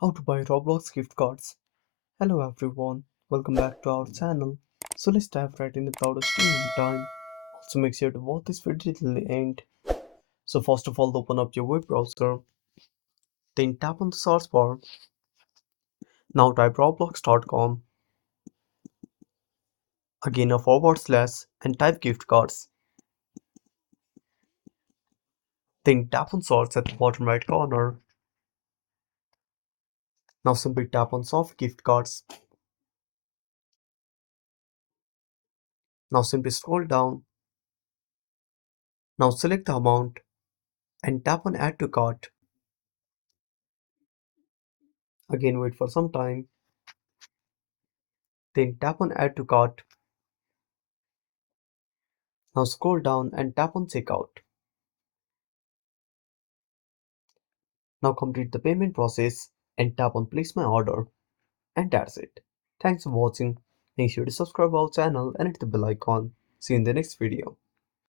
How to buy Roblox gift cards. Hello everyone, welcome back to our channel. So let's dive right in without wasting any time. Also make sure to watch this video till the end. So first of all, open up your web browser, then tap on the search bar. Now type roblox.com, again a forward slash and type gift cards. Then tap on search at the bottom right corner. Now simply tap on soft gift cards. Now simply scroll down. Now select the amount and tap on add to cart. Again wait for some time. Then tap on add to cart. Now scroll down and tap on checkout. Now complete the payment process and tap on place my order. And that's it. Thanks for watching. Make sure to subscribe our channel and hit the bell icon. See you in the next video.